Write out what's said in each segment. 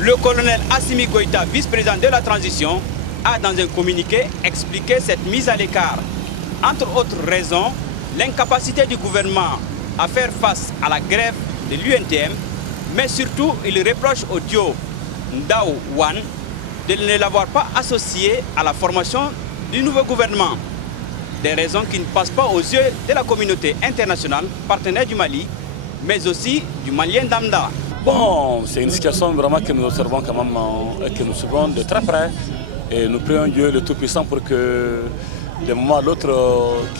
Le colonel Assimi Goïta, vice-président de la transition, a dans un communiqué expliqué cette mise à l'écart. Entre autres raisons, l'incapacité du gouvernement à faire face à la grève de l'UNTM, mais surtout il reproche au duo Ndao Wan de ne l'avoir pas associé à la formation du nouveau gouvernement. Des raisons qui ne passent pas aux yeux de la communauté internationale, partenaire du Mali, mais aussi du Malien Damda. Bon, c'est une situation vraiment que nous observons quand même et que nous suivons de très près. Et nous prions Dieu le Tout-Puissant pour que d'un moment à l'autre,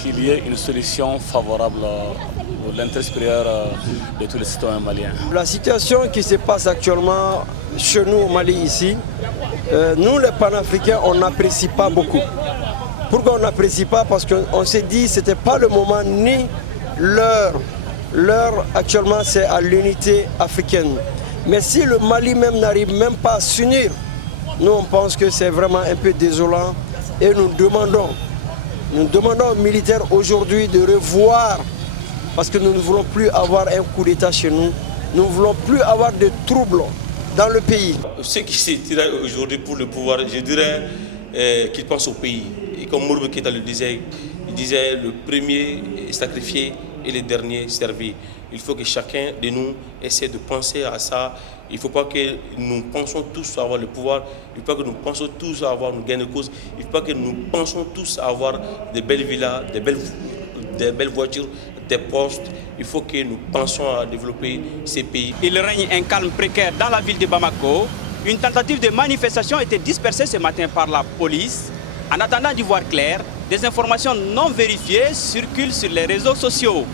qu'il y ait une solution favorable pour l'intérêt supérieur de tous les citoyens maliens. La situation qui se passe actuellement chez nous au Mali ici, nous les panafricains, on n'apprécie pas beaucoup. Pourquoi on n'apprécie pas? Parce qu'on s'est dit que ce n'était pas le moment ni l'heure. L'heure actuellement c'est à l'unité africaine. Mais si le Mali même n'arrive même pas à s'unir, nous on pense que c'est vraiment un peu désolant et nous demandons aux militaires aujourd'hui de revoir, parce que nous ne voulons plus avoir un coup d'État chez nous, nous ne voulons plus avoir de troubles dans le pays. Ceux qui se tirent aujourd'hui pour le pouvoir, je dirais qu'ils pensent au pays. Et comme Modibo Keïta le disait, il disait le premier est sacrifié et le dernier servi. Il faut que chacun de nous essaie de penser à ça. Il ne faut pas que nous pensions tous à avoir le pouvoir. Il ne faut pas que nous pensions tous à avoir une gain de cause. Il ne faut pas que nous pensions tous à avoir de belles villas, de belles voitures, des postes. Il faut que nous pensions à développer ces pays. Il règne un calme précaire dans la ville de Bamako. Une tentative de manifestation a été dispersée ce matin par la police. En attendant d'y voir clair, des informations non vérifiées circulent sur les réseaux sociaux.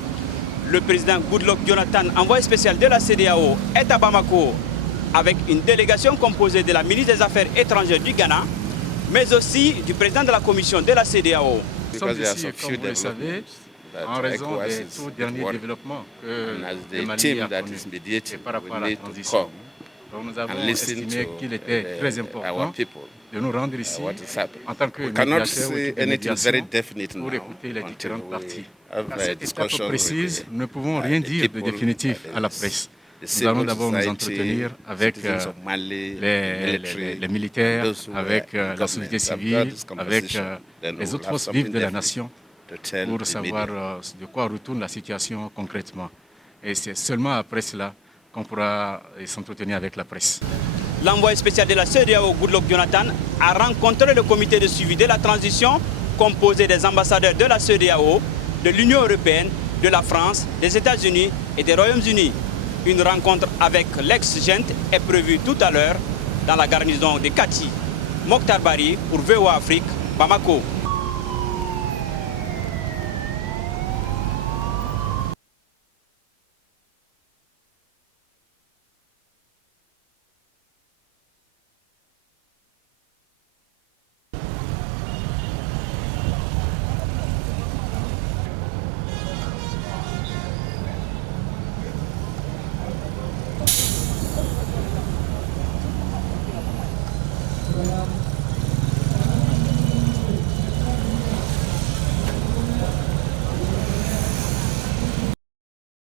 Le président Goodluck Jonathan, envoyé spécial de la CEDEAO, est à Bamako avec une délégation composée de la ministre des Affaires étrangères du Ghana, mais aussi du président de la commission de la CEDEAO. Nous sommes ici, comme vous le savez, en raison des tout derniers développements que le Mali a connus et par rapport à la transition. Donc nous avons estimé qu'il était très important de nous rendre ici en tant que médiateurs ou équipe de médiation pour écouter les différentes parties. À cette étape précise, nous ne pouvons rien dire de définitif à la presse. Nous allons d'abord nous entretenir avec les militaires, avec la société civile, avec les autres forces vives de la nation pour savoir de quoi retourne la situation concrètement. Et c'est seulement après cela qu'on pourra s'entretenir avec la presse. L'envoyé spécial de la CEDEAO, Goodluck Jonathan, a rencontré le comité de suivi de la transition composé des ambassadeurs de la CEDEAO, de l'Union européenne, de la France, des États-Unis et des Royaumes-Unis. Une rencontre avec l'ex-gent est prévue tout à l'heure dans la garnison de Kati. Mokhtar Bari pour VOA Afrique, Bamako.